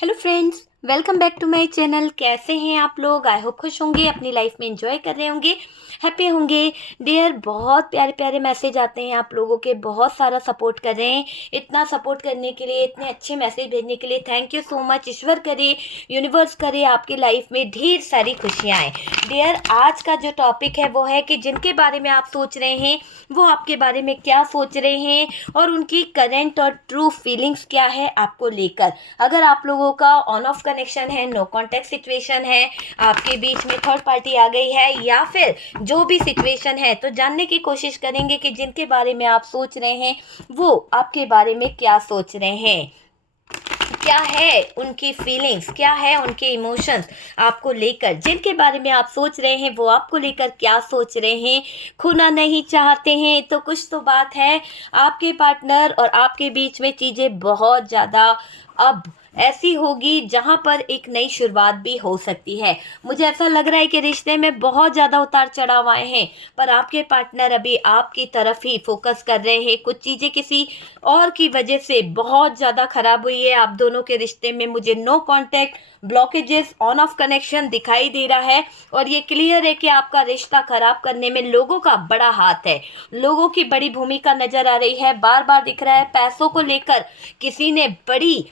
Hello friends, welcome back to my channel. कैसे हैं आप लोग? आई होप खुश होंगे, अपनी लाइफ में एंजॉय कर रहे होंगे, हैप्पी होंगे। डियर, बहुत प्यारे प्यारे मैसेज आते हैं आप लोगों के, बहुत सारा सपोर्ट कर रहे हैं। इतना सपोर्ट करने के लिए, इतने अच्छे मैसेज भेजने के लिए थैंक यू सो मच। ईश्वर करे, यूनिवर्स करे आपकी लाइफ में ढेर सारी खुशियाँ आए। डियर, आज का जो टॉपिक है वो है कि जिनके बारे में आप सोच रहे हैं वो आपके बारे में क्या सोच रहे हैं और उनकी करेंट और ट्रू फीलिंग्स क्या है आपको लेकर। अगर आप लोगों का ऑन ऑफ कनेक्शन है, नो कांटेक्ट सिचुएशन है, आपके बीच में थर्ड पार्टी आ गई है, या फिर जो भी सिचुएशन है, तो जानने की कोशिश करेंगे कि जिनके बारे में आप सोच रहे हैं वो आपके बारे में क्या सोच रहे हैं, क्या है उनकी फीलिंग्स, क्या है उनके इमोशंस आपको लेकर। जिनके बारे में आप सोच रहे हैं वो आपको लेकर क्या सोच रहे हैं। खोना नहीं चाहते हैं तो कुछ तो बात है आपके पार्टनर और आपके बीच में चीज़ें बहुत ज़्यादा अब ऐसी होगी जहां पर एक नई शुरुआत भी हो सकती है। मुझे ऐसा लग रहा है कि रिश्ते में बहुत ज़्यादा उतार चढ़ाव आए हैं, पर आपके पार्टनर अभी आपकी तरफ ही फोकस कर रहे हैं। कुछ चीज़ें किसी और की वजह से बहुत ज़्यादा खराब हुई है आप दोनों के रिश्ते में। मुझे no contact, blockages, on off connection दिखाई दे रहा है और ये क्लियर है कि आपका रिश्ता खराब करने में लोगों का बड़ा हाथ है, लोगों की बड़ी भूमिका नजर आ रही है। बार बार दिख रहा है पैसों को लेकर किसी ने बड़ी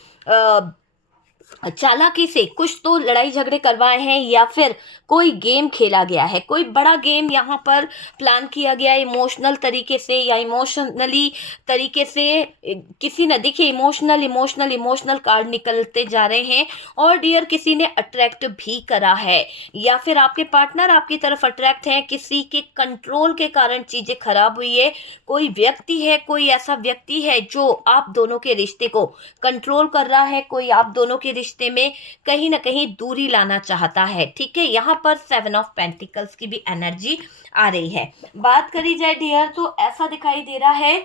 चालाकी से कुछ तो लड़ाई झगड़े करवाए हैं, या फिर कोई गेम खेला गया है, कोई बड़ा गेम यहाँ पर प्लान किया गया है इमोशनल तरीके से या इमोशनली तरीके से। किसी ने, देखिए, इमोशनल इमोशनल इमोशनल कार्ड निकलते जा रहे हैं और डियर किसी ने अट्रैक्ट भी करा है, या फिर आपके पार्टनर आपकी तरफ अट्रैक्ट हैं। किसी के कंट्रोल के कारण चीजें खराब हुई है। कोई व्यक्ति है, कोई ऐसा व्यक्ति है जो आप दोनों के रिश्ते को कंट्रोल कर रहा है, कोई आप दोनों के रिश्ते में कहीं ना कहीं दूरी लाना चाहता है। ठीक है, यहाँ पर 7 ऑफ पेंटिकल्स की भी एनर्जी आ रही है। बात करी जाए डियर तो ऐसा दिखाई दे रहा है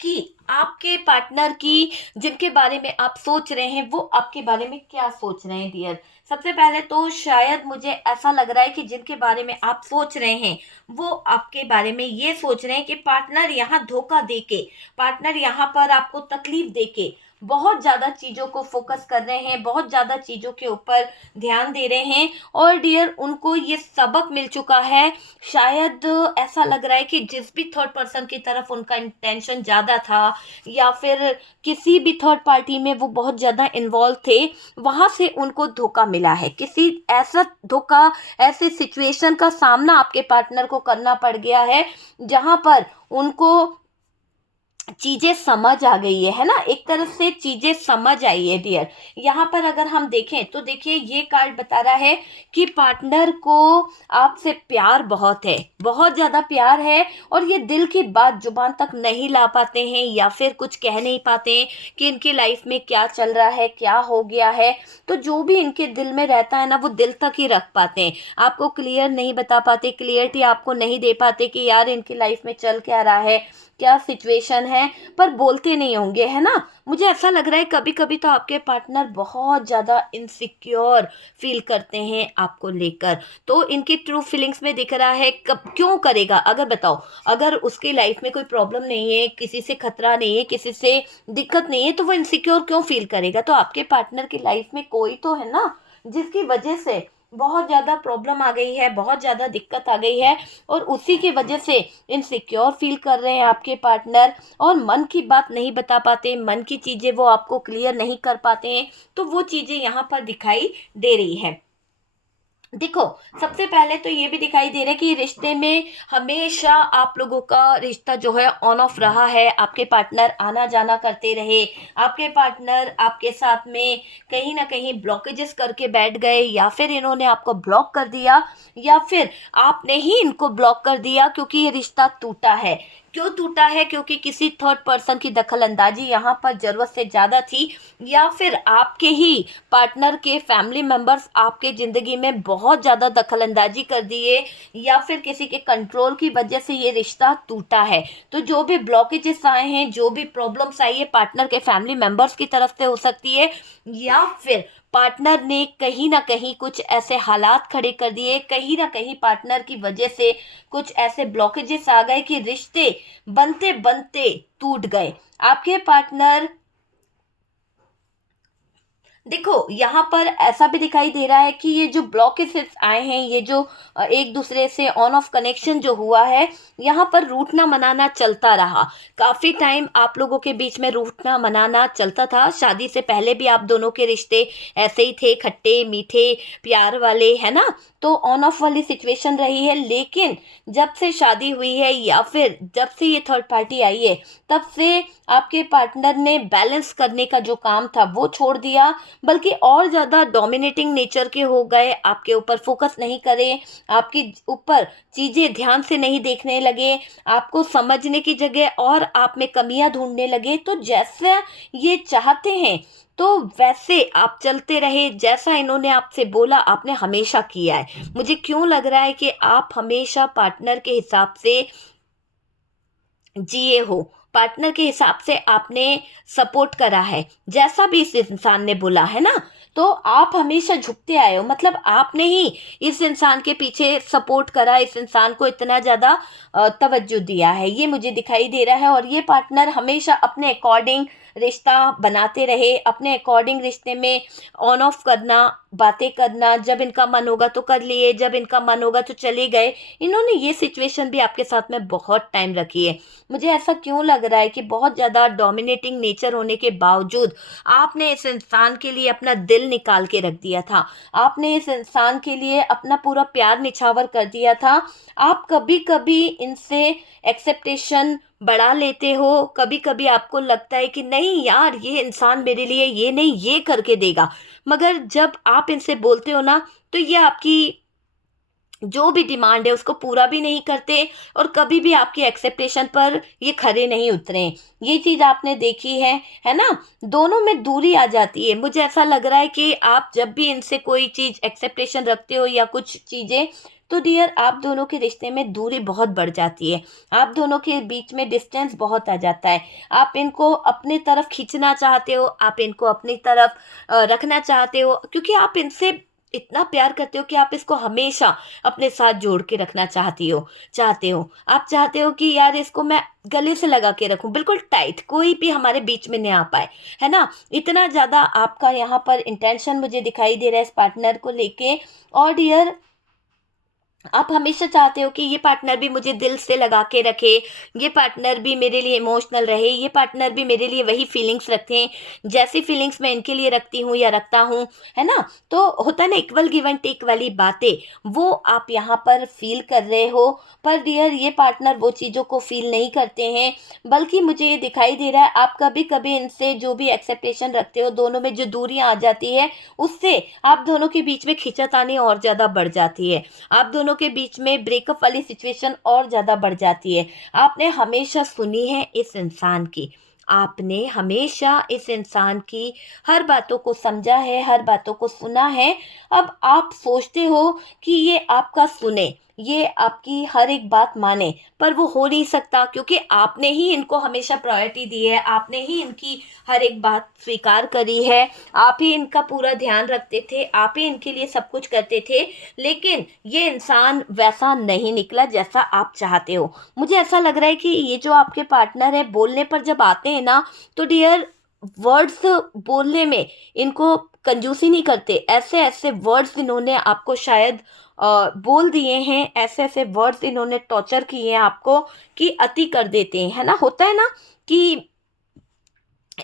कि आपके पार्टनर की, जिनके बारे में आप सोच रहे हैं वो आपके बारे में क्या सोच रहे हैं डियर। सबसे पहले तो शायद मुझे ऐसा लग रहा है कि जिनके बारे में आप सोच रहे हैं वो आपके बारे में ये सोच रहे हैं कि पार्टनर यहाँ धोखा देके, पार्टनर यहाँ पर आपको तकलीफ देके बहुत ज्यादा चीजों को फोकस कर रहे हैं, बहुत ज्यादा चीजों के ऊपर ध्यान दे रहे हैं और डियर उनको ये सबक मिल चुका है। शायद ऐसा लग रहा है कि जिस भी थर्ड पर्सन की तरफ उनका इंटेंशन ज्यादा था, या फिर किसी भी थर्ड पार्टी में वो बहुत ज़्यादा इन्वॉल्व थे, वहाँ से उनको धोखा मिला है। किसी ऐसा धोखा, ऐसे सिचुएशन का सामना आपके पार्टनर को करना पड़ गया है जहाँ पर उनको चीजें समझ आ गई है ना, एक तरह से चीजें समझ आई है डियर। यहाँ पर अगर हम देखें तो देखिए ये कार्ड बता रहा है कि पार्टनर को आपसे प्यार बहुत है, बहुत ज्यादा प्यार है, और ये दिल की बात जुबान तक नहीं ला पाते हैं या फिर कुछ कह नहीं पाते हैं कि इनकी लाइफ में क्या चल रहा है, क्या हो गया है। तो जो भी इनके दिल में रहता है ना वो दिल तक ही रख पाते हैं, आपको क्लियर नहीं बता पाते, क्लियरिटी आपको नहीं दे पाते कि यार इनकी लाइफ में चल क्या रहा है, क्या सिचुएशन है, पर बोलते नहीं होंगे, है ना। मुझे ऐसा लग रहा है कभी कभी तो आपके पार्टनर बहुत ज़्यादा इनसिक्योर फील करते हैं आपको लेकर। तो इनकी ट्रू फीलिंग्स में दिख रहा है, कब क्यों करेगा, अगर बताओ, अगर उसकी लाइफ में कोई प्रॉब्लम नहीं है, किसी से खतरा नहीं है, किसी से दिक्कत नहीं है, तो वो इनसिक्योर क्यों फील करेगा। तो आपके पार्टनर की लाइफ में कोई तो है ना जिसकी वजह से बहुत ज़्यादा प्रॉब्लम आ गई है, बहुत ज़्यादा दिक्कत आ गई है, और उसी की वजह से इनसिक्योर फील कर रहे हैं आपके पार्टनर, और मन की बात नहीं बता पाते, मन की चीज़ें वो आपको क्लियर नहीं कर पाते हैं। तो वो चीज़ें यहाँ पर दिखाई दे रही है। देखो, सबसे पहले तो ये भी दिखाई दे रहा है कि रिश्ते में हमेशा आप लोगों का रिश्ता जो है ऑन ऑफ रहा है। आपके पार्टनर आना जाना करते रहे, आपके पार्टनर आपके साथ में कहीं ना कहीं ब्लॉकेजेस करके बैठ गए, या फिर इन्होंने आपको ब्लॉक कर दिया, या फिर आपने ही इनको ब्लॉक कर दिया, क्योंकि ये रिश्ता टूटा है। क्यों टूटा है? क्योंकि किसी थर्ड पर्सन की दखल अंदाजी यहाँ पर जरूरत से ज़्यादा थी, या फिर आपके ही पार्टनर के फैमिली मेंबर्स आपके ज़िंदगी में बहुत ज़्यादा दखल अंदाजी कर दिए, या फिर किसी के कंट्रोल की वजह से ये रिश्ता टूटा है। तो जो भी ब्लॉकेजेस आए हैं, जो भी प्रॉब्लम्स आई है, पार्टनर के फैमिली मेंबर्स की तरफ से हो सकती है, या फिर पार्टनर ने कहीं ना कहीं कुछ ऐसे हालात खड़े कर दिए, कहीं ना कहीं पार्टनर की वजह से कुछ ऐसे ब्लॉकेजेस आ गए कि रिश्ते बनते बनते टूट गए। आपके पार्टनर देखो, यहाँ पर ऐसा भी दिखाई दे रहा है कि ये जो ब्लॉकेसेस आए हैं, ये जो एक दूसरे से ऑन ऑफ कनेक्शन जो हुआ है, यहाँ पर रूठना मनाना चलता रहा। काफ़ी टाइम आप लोगों के बीच में रूठना मनाना चलता था। शादी से पहले भी आप दोनों के रिश्ते ऐसे ही थे, खट्टे मीठे प्यार वाले, है ना? तो ऑन ऑफ वाली सिचुएशन रही है, लेकिन जब से शादी हुई है या फिर जब से ये थर्ड पार्टी आई है, तब से आपके पार्टनर ने बैलेंस करने का जो काम था वो छोड़ दिया, बल्कि और ज़्यादा डोमिनेटिंग नेचर के हो गए, आपके ऊपर फोकस नहीं करे, आपके ऊपर चीज़ें ध्यान से नहीं देखने लगे, आपको समझने की जगह और आप में कमियां ढूंढने लगे। तो जैसा ये चाहते हैं तो वैसे आप चलते रहे, जैसा इन्होंने आपसे बोला आपने हमेशा किया है। मुझे क्यों लग रहा है कि आप हमेशा पार्टनर के हिसाब से जिए हो, पार्टनर के हिसाब से आपने सपोर्ट करा है, जैसा भी इस इंसान ने बोला है ना, तो आप हमेशा झुकते आए हो। मतलब आपने ही इस इंसान के पीछे सपोर्ट करा, इस इंसान को इतना ज़्यादा तवज्जो दिया है, ये मुझे दिखाई दे रहा है। और ये पार्टनर हमेशा अपने अकॉर्डिंग रिश्ता बनाते रहे, अपने अकॉर्डिंग रिश्ते में ऑन ऑफ करना, बातें करना, जब इनका मन होगा तो कर लिए, जब इनका मन होगा तो चले गए। इन्होंने ये सिचुएशन भी आपके साथ में बहुत टाइम रखी है। मुझे ऐसा क्यों लग रहा है कि बहुत ज़्यादा डोमिनेटिंग नेचर होने के बावजूद आपने इस इंसान के लिए अपना दिल निकाल के रख दिया था, आपने इस इंसान के लिए अपना पूरा प्यार निछावर कर दिया था। आप कभी कभी इनसे एक्सेप्टेशन बढ़ा लेते हो, कभी कभी आपको लगता है कि नहीं यार, ये इंसान मेरे लिए ये नहीं ये करके देगा, मगर जब आप इनसे बोलते हो ना, तो ये आपकी जो भी डिमांड है उसको पूरा भी नहीं करते, और कभी भी आपकी एक्सेप्टेशन पर ये खरे नहीं उतरे। ये चीज़ आपने देखी है ना? दोनों में दूरी आ जाती है। मुझे ऐसा लग रहा है कि आप जब भी इनसे कोई चीज़ एक्सेप्टेशन रखते हो या कुछ चीज़ें, तो डियर आप दोनों के रिश्ते में दूरी बहुत बढ़ जाती है, आप दोनों के बीच में डिस्टेंस बहुत आ जाता है। आप इनको अपनी तरफ खींचना चाहते हो, आप इनको अपनी तरफ रखना चाहते हो, क्योंकि आप इनसे इतना प्यार करते हो कि आप इसको हमेशा अपने साथ जोड़ के रखना चाहते हो। आप चाहते हो कि यार इसको मैं गले से लगा के रखूं, बिल्कुल टाइट, कोई भी हमारे बीच में नहीं आ पाए, है ना? इतना ज़्यादा आपका यहाँ पर इंटेंशन मुझे दिखाई दे रहा है इस पार्टनर को लेके। और डियर आप हमेशा चाहते हो कि ये पार्टनर भी मुझे दिल से लगा के रखे, ये पार्टनर भी मेरे लिए इमोशनल रहे, ये पार्टनर भी मेरे लिए वही फीलिंग्स रखें जैसी फीलिंग्स मैं इनके लिए रखती हूँ या रखता हूँ, है ना? तो होता है ना इक्वल गिव एंड टेक वाली बातें, वो आप यहाँ पर फील कर रहे हो। पर डियर ये पार्टनर वो चीज़ों को फील नहीं करते हैं, बल्कि मुझे ये दिखाई दे रहा है आप कभी कभी इनसे जो भी एक्सेप्टेशन रखते हो, दोनों में जो दूरियाँ आ जाती है, उससे आप दोनों के बीच में खींचातानी और ज़्यादा बढ़ जाती है, आप दोनों के बीच में ब्रेकअप वाली सिचुएशन और ज़्यादा बढ़ जाती है। आपने हमेशा सुनी है इस इंसान की, आपने हमेशा इस इंसान की हर बातों को समझा है, हर बातों को सुना है। अब आप सोचते हो कि ये आपका सुने, ये आपकी हर एक बात माने, पर वो हो नहीं सकता, क्योंकि आपने ही इनको हमेशा प्रायोरिटी दी है, आपने ही इनकी हर एक बात स्वीकार करी है, आप ही इनका पूरा ध्यान रखते थे, आप ही इनके लिए सब कुछ करते थे। लेकिन ये इंसान वैसा नहीं निकला जैसा आप चाहते हो। मुझे ऐसा लग रहा है कि ये जो आपके पार्टनर है, बोलने पर जब आते हैं ना, तो डियर वर्ड्स बोलने में इनको कंजूसी नहीं करते, ऐसे ऐसे वर्ड्स इन्होंने आपको शायद बोल दिए हैं, ऐसे ऐसे वर्ड्स इन्होंने टॉर्चर किए हैं आपको कि अति कर देते हैं, है ना? होता है ना कि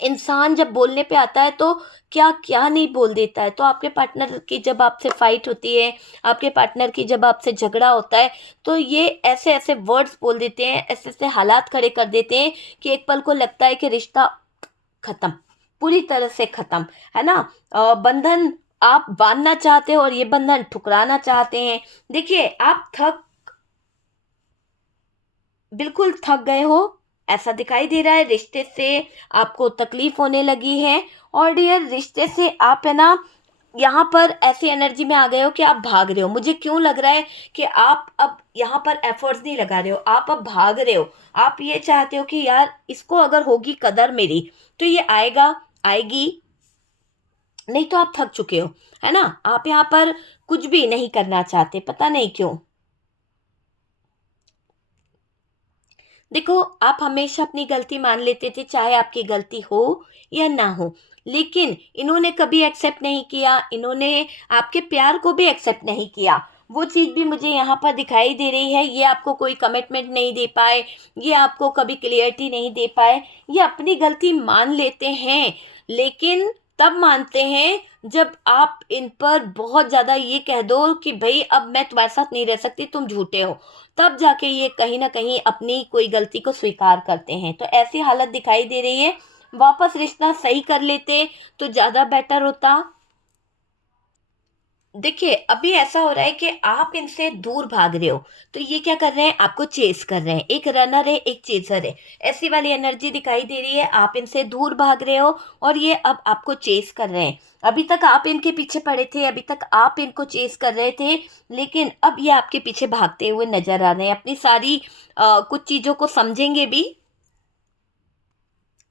इंसान जब बोलने पे आता है तो क्या क्या नहीं बोल देता है। तो आपके पार्टनर की जब आपसे फाइट होती है, आपके पार्टनर की जब आपसे झगड़ा होता है, तो ये ऐसे ऐसे वर्ड्स बोल देते हैं, ऐसे ऐसे हालात खड़े कर देते हैं कि एक पल को लगता है कि रिश्ता खत्म, पूरी तरह से खत्म, है ना? बंधन आप बांधना चाहते हो और ये बंधन ठुकराना चाहते हैं। देखिए आप बिल्कुल थक गए हो, ऐसा दिखाई दे रहा है, रिश्ते से आपको तकलीफ होने लगी है। और डियर रिश्ते से आप है ना यहाँ पर ऐसी एनर्जी में आ गए हो कि आप भाग रहे हो। मुझे क्यों लग रहा है कि आप अब यहाँ पर एफर्ट्स नहीं लगा रहे हो, आप अब भाग रहे हो। आप ये चाहते हो कि यार इसको अगर होगी कदर मेरी तो ये आएगा, आएगी, नहीं तो आप थक चुके हो, है ना? आप यहाँ पर कुछ भी नहीं करना चाहते, पता नहीं क्यों। देखो, आप हमेशा अपनी गलती मान लेते थे, चाहे आपकी गलती हो या ना हो। लेकिन इन्होंने कभी एक्सेप्ट नहीं किया, इन्होंने आपके प्यार को भी एक्सेप्ट नहीं किया। वो चीज़ भी मुझे यहाँ पर दिखाई दे रही है। ये आपको कोई कमिटमेंट नहीं दे पाए, ये आपको कभी क्लियरिटी नहीं दे पाए। ये अपनी गलती मान लेते हैं, लेकिन तब मानते हैं जब आप इन पर बहुत ज़्यादा ये कह दो कि भई अब मैं तुम्हारे साथ नहीं रह सकती, तुम झूठे हो। तब जाके ये कहीं न कहीं अपनी कोई गलती को स्वीकार करते हैं। तो ऐसी हालत दिखाई दे रही है। वापस रिश्ता सही कर लेते तो ज़्यादा बेटर होता। देखिए, अभी ऐसा हो रहा है कि आप इनसे दूर भाग रहे हो, तो ये क्या कर रहे हैं, आपको चेस कर रहे हैं। एक रनर है, एक चेसर है। ऐसी वाली एनर्जी दिखाई दे रही है। आप इनसे दूर भाग रहे हो और ये अब आपको चेस कर रहे हैं। अभी तक आप इनके पीछे पड़े थे, अभी तक आप इनको चेस कर रहे थे, लेकिन अब ये आपके पीछे भागते हुए नज़र आ रहे हैं। अपनी सारी कुछ चीज़ों को समझेंगे भी।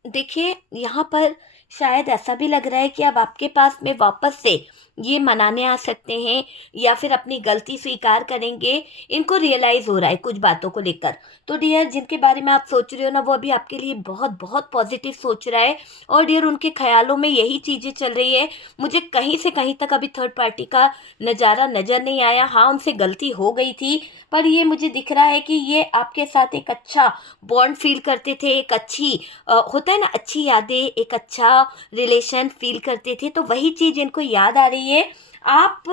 देखिए, यहाँ पर शायद ऐसा भी लग रहा है कि अब आपके पास में वापस से ये मनाने आ सकते हैं या फिर अपनी गलती स्वीकार करेंगे। इनको रियलाइज़ हो रहा है कुछ बातों को लेकर। तो डियर, जिनके बारे में आप सोच रहे हो ना, वो अभी आपके लिए बहुत बहुत पॉजिटिव सोच रहा है। और डियर, उनके ख़्यालों में यही चीज़ें चल रही है। मुझे कहीं से कहीं तक अभी थर्ड पार्टी का नज़ारा नज़र नहीं आया। हाँ, उनसे गलती हो गई थी, पर ये मुझे दिख रहा है कि ये आपके साथ एक अच्छा बॉन्ड फ़ील करते थे, एक अच्छी होता है ना, अच्छी यादें, एक अच्छा रिलेशन फ़ील करते थे। तो वही चीज़ इनको याद आ रही है। आप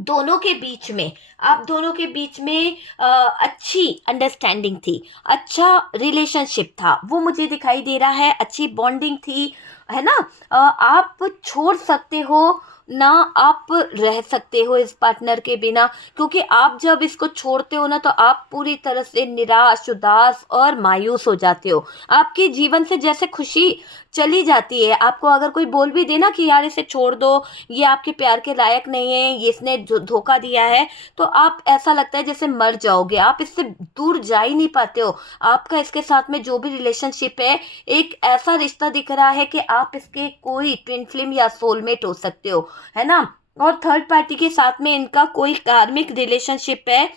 दोनों के बीच में आप दोनों के बीच में अच्छी अंडरस्टैंडिंग थी, अच्छा रिलेशनशिप था, वो मुझे दिखाई दे रहा है। अच्छी बॉन्डिंग थी, है ना? आप छोड़ सकते हो ना, आप रह सकते हो इस पार्टनर के बिना, क्योंकि आप जब इसको छोड़ते हो ना, तो आप पूरी तरह से निराश, उदास और मायूस हो जाते हो। आपके जीवन से जैसे खुशी चली जाती है। आपको अगर कोई बोल भी दे ना कि यार इसे छोड़ दो, ये आपके प्यार के लायक नहीं है, ये इसने जो धोखा दिया है, तो आप ऐसा लगता है जैसे मर जाओगे। आप इससे दूर जा ही नहीं पाते हो। आपका इसके साथ में जो भी रिलेशनशिप है, एक ऐसा रिश्ता दिख रहा है कि आप इसके कोई ट्विन फ्लेम या सोलमेट हो सकते हो, है ना? और थर्ड पार्टी के साथ में इनका कोई कार्मिक रिलेशनशिप है,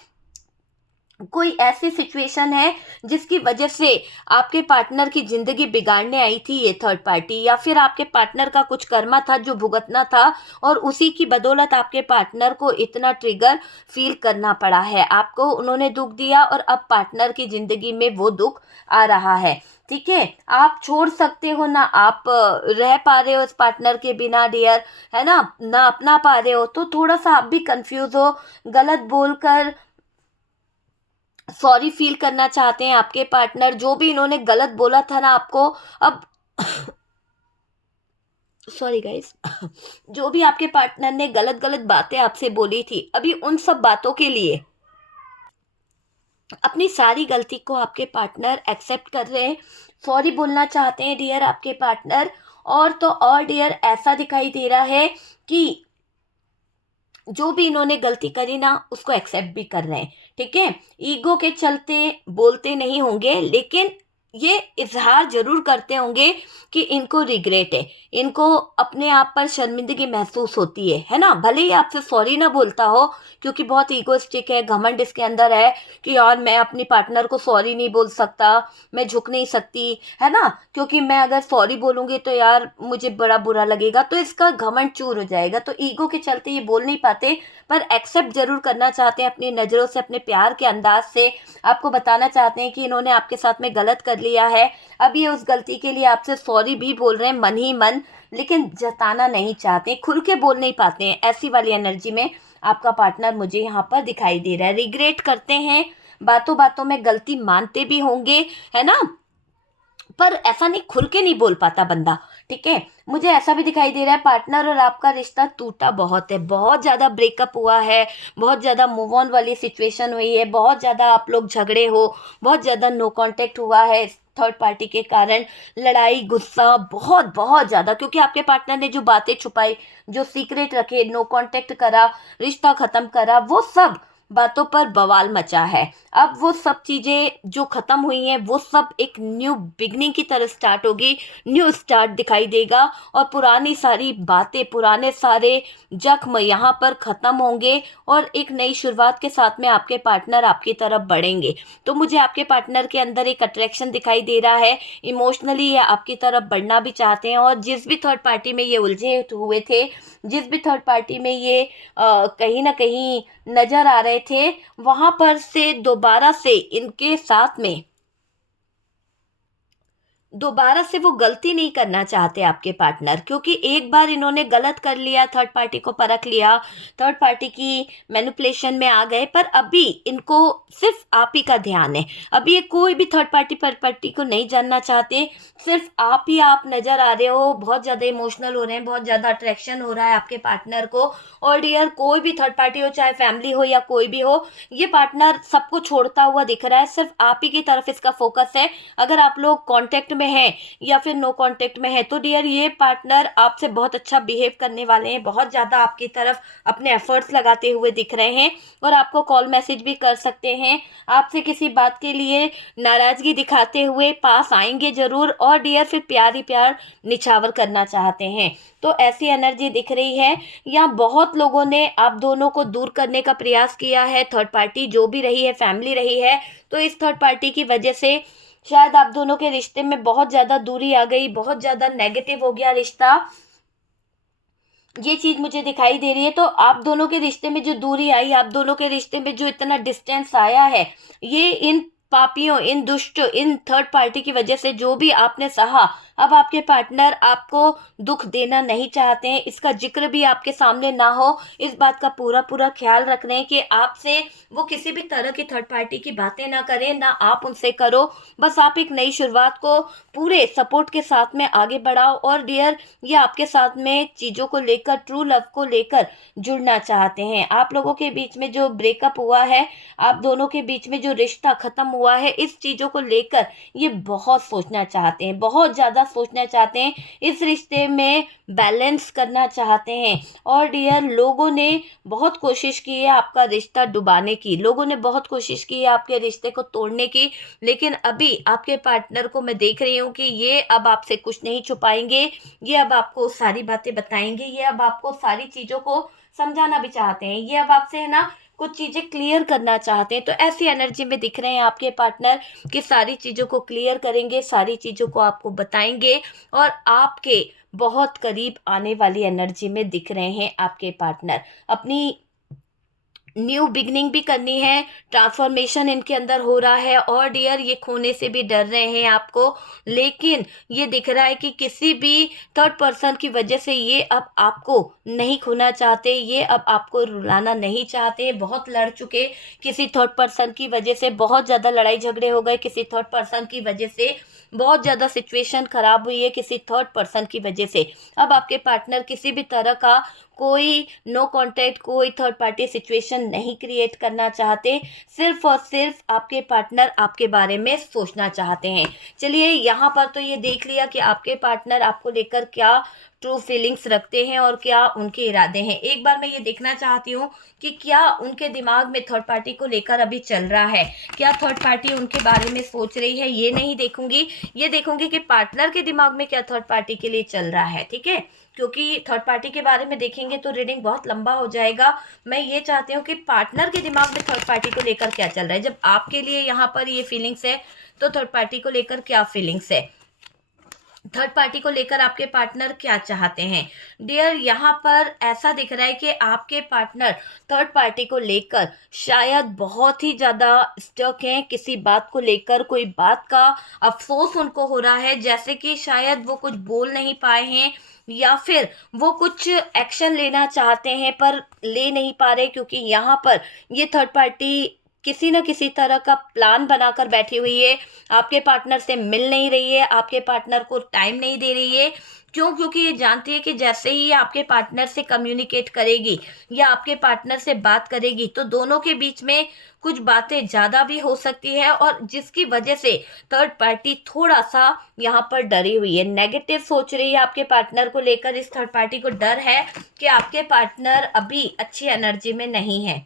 कोई ऐसी सिचुएशन है जिसकी वजह से आपके पार्टनर की ज़िंदगी बिगाड़ने आई थी ये थर्ड पार्टी, या फिर आपके पार्टनर का कुछ कर्मा था जो भुगतना था, और उसी की बदौलत आपके पार्टनर को इतना ट्रिगर फील करना पड़ा है। आपको उन्होंने दुख दिया और अब पार्टनर की ज़िंदगी में वो दुख आ रहा है। ठीक है, आप छोड़ सकते हो ना, आप रह पा रहे हो इस पार्टनर के बिना डियर, है ना अपना पा रहे हो। तो थोड़ा सा आप भी कंफ्यूज हो, गलत बोलकर सॉरी फील करना चाहते हैं आपके पार्टनर। जो भी इन्होंने गलत बोला था ना आपको, अब सॉरी गाइस, जो भी आपके पार्टनर ने गलत गलत बातें आपसे बोली थी, अभी उन सब बातों के लिए अपनी सारी गलती को आपके पार्टनर एक्सेप्ट कर रहे हैं, सॉरी बोलना चाहते हैं डियर आपके पार्टनर। और तो और डियर, ऐसा दिखाई दे रहा है कि जो भी इन्होंने गलती करी ना, उसको एक्सेप्ट भी कर रहे हैं। ठीक है, ईगो के चलते बोलते नहीं होंगे, लेकिन ये इजहार जरूर करते होंगे कि इनको रिग्रेट है, इनको अपने आप पर शर्मिंदगी महसूस होती है ना? भले ही आपसे सॉरी ना बोलता हो, क्योंकि बहुत ईगोइस्टिक है, घमंड इसके अंदर है कि यार मैं अपनी पार्टनर को सॉरी नहीं बोल सकता, मैं झुक नहीं सकती, है ना? क्योंकि मैं अगर सॉरी बोलूंगी तो यार मुझे बड़ा बुरा लगेगा, तो इसका घमंड चूर हो जाएगा। तो ईगो के चलते ये बोल नहीं पाते, पर एक्सेप्ट जरूर करना चाहते हैं अपनी नज़रों से, अपने प्यार के अंदाज से। आपको बताना चाहते हैं कि इन्होंने आपके साथ में गलत कर लिया है। अब ये उस गलती के लिए आपसे सॉरी भी बोल रहे हैं मन ही मन, लेकिन जताना नहीं चाहते, खुल के बोल नहीं पाते हैं। ऐसी वाली एनर्जी में आपका पार्टनर मुझे यहाँ पर दिखाई दे रहा है। रिग्रेट करते हैं, बातों बातों में गलती मानते भी होंगे, है ना? पर ऐसा नहीं, खुल के नहीं बोल पाता बंदा। ठीक है, मुझे ऐसा भी दिखाई दे रहा है पार्टनर और आपका रिश्ता टूटा बहुत है, बहुत ज़्यादा ब्रेकअप हुआ है, बहुत ज़्यादा मूव ऑन वाली सिचुएशन हुई है, बहुत ज़्यादा आप लोग झगड़े हो, बहुत ज़्यादा नो कांटेक्ट हुआ है थर्ड पार्टी के कारण। लड़ाई, गुस्सा बहुत बहुत ज़्यादा, क्योंकि आपके पार्टनर ने जो बातें छुपाई, जो सीक्रेट रखे, नो कांटेक्ट करा, रिश्ता ख़त्म करा, वो सब बातों पर बवाल मचा है। अब वो सब चीज़ें जो ख़त्म हुई हैं वो सब एक न्यू बिगनिंग की तरह स्टार्ट होगी, न्यू स्टार्ट दिखाई देगा और पुरानी सारी बातें, पुराने सारे जख्म यहाँ पर ख़त्म होंगे और एक नई शुरुआत के साथ में आपके पार्टनर आपकी तरफ बढ़ेंगे। तो मुझे आपके पार्टनर के अंदर एक अट्रैक्शन दिखाई दे रहा है, इमोशनली ये आपकी तरफ बढ़ना भी चाहते हैं और जिस भी थर्ड पार्टी में ये उलझे हुए थे, जिस भी थर्ड पार्टी में ये कहीं ना कहीं नज़र आ रहे थे, वहाँ पर से दोबारा से इनके साथ में दोबारा से वो गलती नहीं करना चाहते आपके पार्टनर, क्योंकि एक बार इन्होंने गलत कर लिया, थर्ड पार्टी को परख लिया, थर्ड पार्टी की मैनिपुलेशन में आ गए, पर अभी इनको सिर्फ आप ही का ध्यान है। अभी ये कोई भी थर्ड पार्टी को नहीं जानना चाहते, सिर्फ आप ही आप नज़र आ रहे हो, बहुत ज़्यादा इमोशनल हो रहे हैं, बहुत ज़्यादा अट्रैक्शन हो रहा है आपके पार्टनर को। और डियर, कोई भी थर्ड पार्टी हो, चाहे फैमिली हो या कोई भी हो, ये पार्टनर सबको छोड़ता हुआ दिख रहा है, सिर्फ आप ही की तरफ इसका फोकस है। अगर आप लोग कांटेक्ट में हैं या फिर नो कांटेक्ट में है तो डियर, ये पार्टनर आपसे बहुत अच्छा बिहेव करने वाले हैं, बहुत ज़्यादा आपकी तरफ अपने एफर्ट्स लगाते हुए दिख रहे हैं और आपको कॉल मैसेज भी कर सकते हैं। आपसे किसी बात के लिए नाराज़गी दिखाते हुए पास आएंगे ज़रूर और डियर फिर प्यार ही प्यार निछावर करना चाहते हैं। तो ऐसी एनर्जी दिख रही है। यहाँ बहुत लोगों ने आप दोनों को दूर करने का प्रयास किया है, थर्ड पार्टी जो भी रही है, फैमिली रही है, तो इस थर्ड पार्टी की वजह से शायद आप दोनों के रिश्ते में बहुत ज़्यादा दूरी आ गई, बहुत ज़्यादा नेगेटिव हो गया रिश्ता, ये चीज़ मुझे दिखाई दे रही है। तो आप दोनों के रिश्ते में जो दूरी आई, आप दोनों के रिश्ते में जो इतना डिस्टेंस आया है, ये इन पापियों, इन दुष्ट, इन थर्ड पार्टी की वजह से जो भी आपने सहा, अब आपके पार्टनर आपको दुख देना नहीं चाहते हैं, इसका जिक्र भी आपके सामने ना हो, इस बात का पूरा पूरा ख्याल रख रहे हैं कि आपसे वो किसी भी तरह की थर्ड पार्टी की बातें ना करें, ना आप उनसे करो। बस आप एक नई शुरुआत को पूरे सपोर्ट के साथ में आगे बढ़ाओ और डियर, ये आपके साथ में चीज़ों को लेकर, ट्रू लव को लेकर जुड़ना चाहते हैं। आप लोगों के बीच में जो ब्रेकअप हुआ है, आप दोनों के बीच में जो रिश्ता ख़त्म हुआ है, इस चीज़ों को लेकर ये बहुत सोचना चाहते हैं, बहुत ज़्यादा सोचना चाहते हैं, इस रिश्ते में बैलेंस करना चाहते हैं। और डियर, लोगों ने बहुत कोशिश की है आपका रिश्ता डुबाने की, लोगों ने बहुत कोशिश की है आपके रिश्ते को तोड़ने की, लेकिन अभी आपके पार्टनर को मैं देख रही हूँ कि ये अब आपसे कुछ नहीं छुपाएंगे, ये अब आपको सारी बातें बताएंगे, ये अब आपको सारी चीज़ों को समझाना भी चाहते हैं, ये अब आपसे है ना कुछ चीज़ें क्लियर करना चाहते हैं। तो ऐसी एनर्जी में दिख रहे हैं आपके पार्टनर कि सारी चीज़ों को क्लियर करेंगे, सारी चीज़ों को आपको बताएंगे और आपके बहुत करीब आने वाली एनर्जी में दिख रहे हैं आपके पार्टनर। अपनी न्यू बिगनिंग भी करनी है, ट्रांसफॉर्मेशन इनके अंदर हो रहा है और डियर, ये खोने से भी डर रहे हैं आपको, लेकिन ये दिख रहा है कि किसी भी थर्ड पर्सन की वजह से ये अब आपको नहीं खोना चाहते, ये अब आपको रुलाना नहीं चाहते। बहुत लड़ चुके किसी थर्ड पर्सन की वजह से, बहुत ज़्यादा लड़ाई झगड़े हो गए किसी थर्ड पर्सन की वजह से, बहुत ज़्यादा सिचुएशन खराब हुई है किसी थर्ड पर्सन की वजह से। अब आपके पार्टनर किसी भी तरह का कोई नो कांटेक्ट, कोई थर्ड पार्टी सिचुएशन नहीं क्रिएट करना चाहते, सिर्फ और सिर्फ आपके पार्टनर आपके बारे में सोचना चाहते हैं। चलिए, यहाँ पर तो ये देख लिया कि आपके पार्टनर आपको लेकर क्या ट्रू फीलिंग्स रखते हैं और क्या उनके इरादे हैं। एक बार मैं ये देखना चाहती हूँ कि क्या उनके दिमाग में थर्ड पार्टी को लेकर अभी चल रहा है, क्या थर्ड पार्टी उनके बारे में सोच रही है, ये नहीं देखूंगी, ये देखूंगी कि पार्टनर के दिमाग में क्या थर्ड पार्टी के लिए चल रहा है। ठीक है, क्योंकि थर्ड पार्टी के बारे में देखेंगे तो रीडिंग बहुत लंबा हो जाएगा। मैं ये चाहती हूँ कि पार्टनर के दिमाग में थर्ड पार्टी को लेकर क्या चल रहा है। जब आपके लिए यहाँ पर ये फीलिंग्स है तो थर्ड पार्टी को लेकर क्या फीलिंग्स है, थर्ड पार्टी को लेकर आपके पार्टनर क्या चाहते हैं। डियर, यहाँ पर ऐसा दिख रहा है कि आपके पार्टनर थर्ड पार्टी को लेकर शायद बहुत ही ज़्यादा स्टक हैं, किसी बात को लेकर कोई बात का अफसोस उनको हो रहा है, जैसे कि शायद वो कुछ बोल नहीं पाए हैं या फिर वो कुछ एक्शन लेना चाहते हैं पर ले नहीं पा रहे, क्योंकि यहाँ पर ये थर्ड पार्टी किसी न किसी तरह का प्लान बनाकर बैठी हुई है, आपके पार्टनर से मिल नहीं रही है, आपके पार्टनर को टाइम नहीं दे रही है। क्यों? क्योंकि ये जानती है कि जैसे ही आपके पार्टनर से कम्युनिकेट करेगी या आपके पार्टनर से बात करेगी तो दोनों के बीच में कुछ बातें ज़्यादा भी हो सकती है और जिसकी वजह से थर्ड पार्टी थोड़ा सा यहाँ पर डरी हुई है, नेगेटिव सोच रही है आपके पार्टनर को लेकर। इस थर्ड पार्टी को डर है कि आपके पार्टनर अभी अच्छी एनर्जी में नहीं है।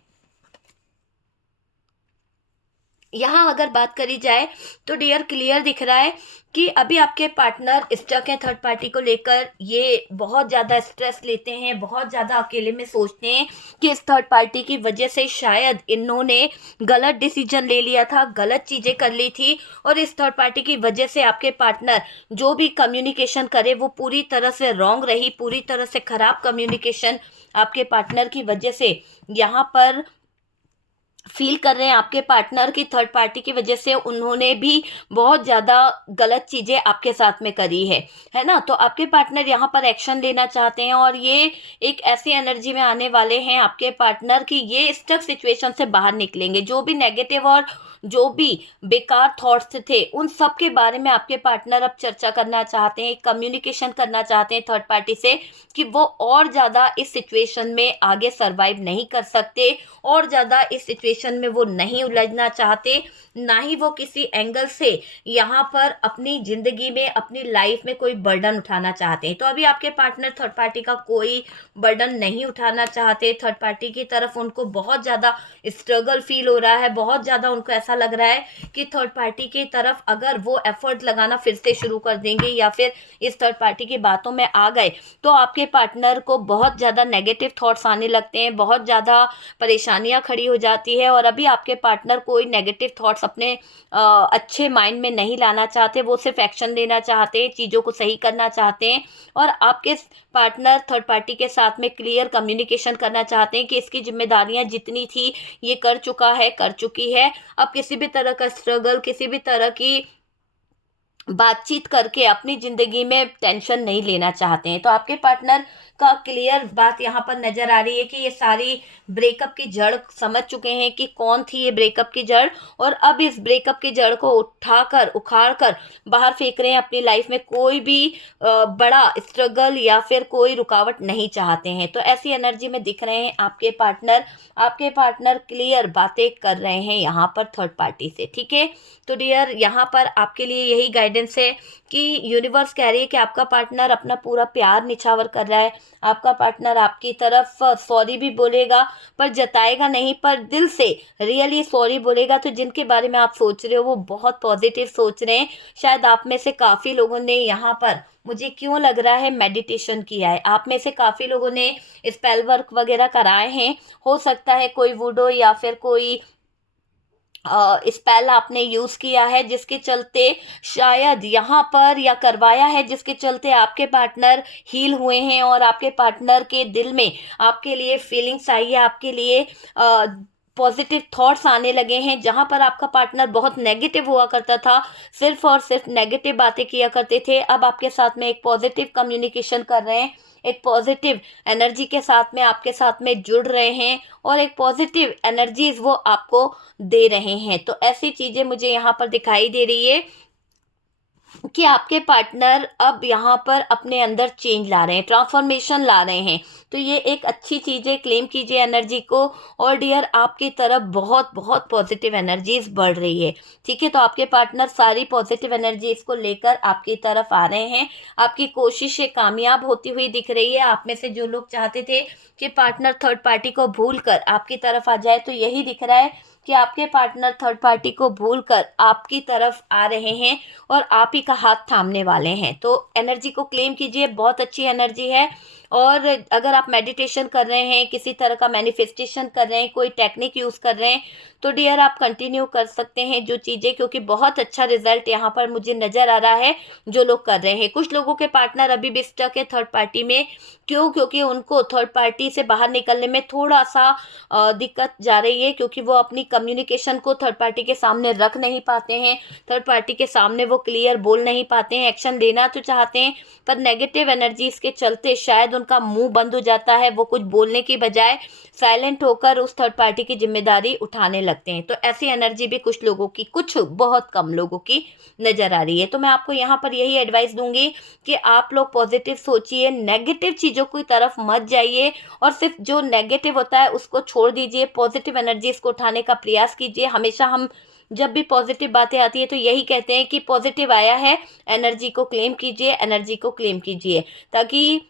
यहाँ अगर बात करी जाए तो डियर क्लियर दिख रहा है कि अभी आपके पार्टनर स्टक है थर्ड पार्टी को लेकर। ये बहुत ज़्यादा स्ट्रेस लेते हैं, बहुत ज़्यादा अकेले में सोचते हैं कि इस थर्ड पार्टी की वजह से शायद इन्होंने गलत डिसीजन ले लिया था, गलत चीज़ें कर ली थी, और इस थर्ड पार्टी की वजह से आपके पार्टनर जो भी कम्युनिकेशन करे वो पूरी तरह से रॉन्ग रही, पूरी तरह से खराब कम्युनिकेशन आपके पार्टनर की वजह से यहाँ पर फील कर रहे हैं। आपके पार्टनर की थर्ड पार्टी की वजह से उन्होंने भी बहुत ज़्यादा गलत चीज़ें आपके साथ में करी है ना। तो आपके पार्टनर यहाँ पर एक्शन लेना चाहते हैं, और ये एक ऐसी एनर्जी में आने वाले हैं आपके पार्टनर की ये स्टक सिचुएशन से बाहर निकलेंगे। जो भी नेगेटिव और जो भी बेकार थॉट्स थे उन सब के बारे में आपके पार्टनर अब चर्चा करना चाहते हैं, कम्युनिकेशन करना चाहते हैं थर्ड पार्टी से कि वो और ज़्यादा इस सिचुएशन में आगे सर्वाइव नहीं कर सकते, और ज़्यादा इस सिचुएशन में वो नहीं उलझना चाहते, ना ही वो किसी एंगल से यहाँ पर अपनी ज़िंदगी में, अपनी लाइफ में कोई बर्डन उठाना चाहते हैं। तो अभी आपके पार्टनर थर्ड पार्टी का कोई बर्डन नहीं उठाना चाहते। थर्ड पार्टी की तरफ उनको बहुत ज़्यादा स्ट्रगल फील हो रहा है, बहुत ज़्यादा उनको ऐसा लग रहा है कि थर्ड पार्टी की तरफ अगर वो एफर्ट लगाना फिर से शुरू कर देंगे या फिर इस थर्ड पार्टी की बातों में आ गए तो आपके पार्टनर को बहुत ज़्यादा नेगेटिव थॉट्स आने लगते हैं, बहुत ज़्यादा परेशानियां खड़ी हो जाती है। और अभी आपके पार्टनर कोई नेगेटिव थॉट्स अपने अच्छे माइंड में नहीं लाना चाहते, वो सिर्फ एक्शन लेना चाहते हैं, चीज़ों को सही करना चाहते हैं, और आपके पार्टनर थर्ड पार्टी के साथ में क्लियर कम्युनिकेशन करना चाहते हैं कि इसकी जिम्मेदारियां जितनी थी ये कर चुका है, कर चुकी है। अब किसी भी तरह का स्ट्रगल, किसी भी तरह की बातचीत करके अपनी ज़िंदगी में टेंशन नहीं लेना चाहते हैं। तो आपके पार्टनर का क्लियर बात यहाँ पर नज़र आ रही है कि ये सारी ब्रेकअप की जड़ समझ चुके हैं कि कौन थी ये ब्रेकअप की जड़, और अब इस ब्रेकअप की जड़ को उठाकर उखाड़ कर बाहर फेंक रहे हैं। अपनी लाइफ में कोई भी बड़ा स्ट्रगल या फिर कोई रुकावट नहीं चाहते हैं। तो ऐसी एनर्जी में दिख रहे हैं आपके पार्टनर। आपके पार्टनर क्लियर बातें कर रहे हैं यहाँ पर थर्ड पार्टी से, ठीक है। तो डियर यहाँ पर आपके लिए यही गाइडेंस है कि यूनिवर्स कह रही है कि आपका पार्टनर अपना पूरा प्यार निछावर कर रहा है। आपका पार्टनर आपकी तरफ सॉरी भी बोलेगा, पर जताएगा नहीं, पर दिल से रियली सॉरी बोलेगा। तो जिनके बारे में आप सोच रहे हो वो बहुत पॉजिटिव सोच रहे हैं। शायद आप में से काफ़ी लोगों ने यहाँ पर, मुझे क्यों लग रहा है, मेडिटेशन किया है। आप में से काफ़ी लोगों ने स्पेल वर्क वगैरह कराए हैं। हो सकता है कोई वुडो या फिर कोई स्पेल आपने यूज़ किया है जिसके चलते शायद यहाँ पर, या करवाया है जिसके चलते आपके पार्टनर हील हुए हैं, और आपके पार्टनर के दिल में आपके लिए फीलिंग्स आई है, आपके लिए पॉजिटिव थॉट्स आने लगे हैं। जहाँ पर आपका पार्टनर बहुत नेगेटिव हुआ करता था, सिर्फ और सिर्फ नेगेटिव बातें किया करते थे, अब आपके साथ में एक पॉजिटिव कम्युनिकेशन कर रहे हैं, एक पॉजिटिव एनर्जी के साथ में आपके साथ में जुड़ रहे हैं, और एक पॉजिटिव एनर्जीज वो आपको दे रहे हैं। तो ऐसी चीज़ें मुझे यहाँ पर दिखाई दे रही है कि आपके पार्टनर अब यहाँ पर अपने अंदर चेंज ला रहे हैं, ट्रांसफॉर्मेशन ला रहे हैं। तो ये एक अच्छी चीज़ है, क्लेम कीजिए एनर्जी को। और डियर आपकी तरफ बहुत बहुत पॉजिटिव एनर्जीज बढ़ रही है, ठीक है। तो आपके पार्टनर सारी पॉजिटिव एनर्जीज को लेकर आपकी तरफ आ रहे हैं। आपकी कोशिशें कामयाब होती हुई दिख रही है। आप में से जो लोग चाहते थे कि पार्टनर थर्ड पार्टी को भूल कर आपकी तरफ आ जाए, तो यही दिख रहा है कि आपके पार्टनर थर्ड पार्टी को भूलकर आपकी तरफ आ रहे हैं और आप ही का हाथ थामने वाले हैं। तो एनर्जी को क्लेम कीजिए, बहुत अच्छी एनर्जी है। और अगर आप मेडिटेशन कर रहे हैं, किसी तरह का मैनिफेस्टेशन कर रहे हैं, कोई टेक्निक यूज़ कर रहे हैं, तो डियर आप कंटिन्यू कर सकते हैं जो चीज़ें, क्योंकि बहुत अच्छा रिजल्ट यहाँ पर मुझे नज़र आ रहा है जो लोग कर रहे हैं। कुछ लोगों के पार्टनर अभी भी स्टक है थर्ड पार्टी में। क्यों? क्योंकि उनको थर्ड पार्टी से बाहर निकलने में थोड़ा सा दिक्कत जा रही है, क्योंकि वो अपनी कम्युनिकेशन को थर्ड पार्टी के सामने रख नहीं पाते हैं। थर्ड पार्टी के सामने वो क्लियर बोल नहीं पाते हैं। एक्शन लेना तो चाहते हैं, पर नेगेटिव एनर्जीज के चलते शायद उनका मुंह बंद हो जाता है। वो कुछ बोलने की बजाय साइलेंट होकर उस थर्ड पार्टी की जिम्मेदारी उठाने लगते हैं। तो ऐसी एनर्जी भी कुछ लोगों की, कुछ बहुत कम लोगों की नज़र आ रही है। तो मैं आपको यहाँ पर यही एडवाइस दूंगी कि आप लोग पॉजिटिव सोचिए, नेगेटिव चीज़ों की तरफ मत जाइए, और सिर्फ जो नेगेटिव होता है उसको छोड़ दीजिए। पॉजिटिव एनर्जीज को उठाने का प्रयास कीजिए। हमेशा हम जब भी पॉजिटिव बातें आती है तो यही कहते हैं कि पॉजिटिव आया है, एनर्जी को क्लेम कीजिए, एनर्जी को क्लेम कीजिए, ताकि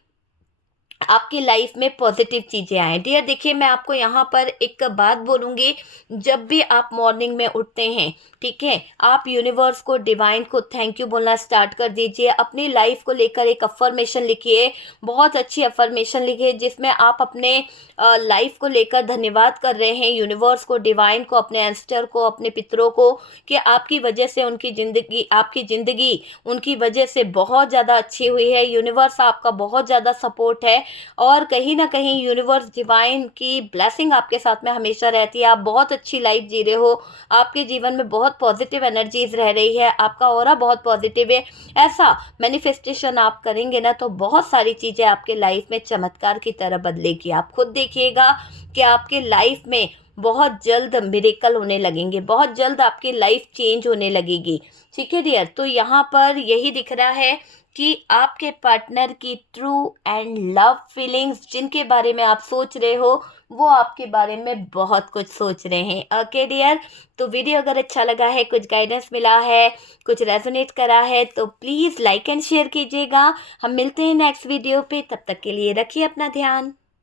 आपकी लाइफ में पॉजिटिव चीज़ें आएँ। डियर देखिए, मैं आपको यहाँ पर एक बात बोलूँगी, जब भी आप मॉर्निंग में उठते हैं, ठीक है, आप यूनिवर्स को, डिवाइन को थैंक यू बोलना स्टार्ट कर दीजिए। अपनी लाइफ को लेकर एक अफ़र्मेशन लिखिए, बहुत अच्छी अफ़र्मेशन लिखिए जिसमें आप अपने लाइफ को लेकर धन्यवाद कर रहे हैं यूनिवर्स को, डिवाइन को, अपने एंसेस्टर को, अपने पितरों को, कि आपकी वजह से उनकी ज़िंदगी, आपकी ज़िंदगी उनकी वजह से बहुत ज़्यादा अच्छी हुई है। यूनिवर्स आपका बहुत ज़्यादा सपोर्ट है और कहीं न कहीं यूनिवर्स, डिवाइन की ब्लेसिंग आपके साथ में हमेशा रहती है। आप बहुत अच्छी लाइफ जी रहे हो, आपके जीवन में बहुत पॉजिटिव एनर्जीज़ रह रही है, आपका ऑरा बहुत पॉजिटिव है। ऐसा मैनिफेस्टेशन आप करेंगे ना तो बहुत सारी चीज़ें आपके लाइफ में चमत्कार की तरह बदलेगी। आप खुद देखिएगा कि आपके लाइफ में बहुत जल्द मिरेकल होने लगेंगे, बहुत जल्द आपकी लाइफ चेंज होने लगेगी। ठीक है डियर, तो यहाँ पर यही दिख रहा है कि आपके पार्टनर की ट्रू एंड लव फीलिंग्स, जिनके बारे में आप सोच रहे हो, वो आपके बारे में बहुत कुछ सोच रहे हैं। ओके डियर, तो वीडियो अगर अच्छा लगा है, कुछ गाइडेंस मिला है, कुछ रेजोनेट करा है, तो प्लीज़ लाइक एंड शेयर कीजिएगा। हम मिलते हैं नेक्स्ट वीडियो पे, तब तक के लिए रखिए अपना ध्यान।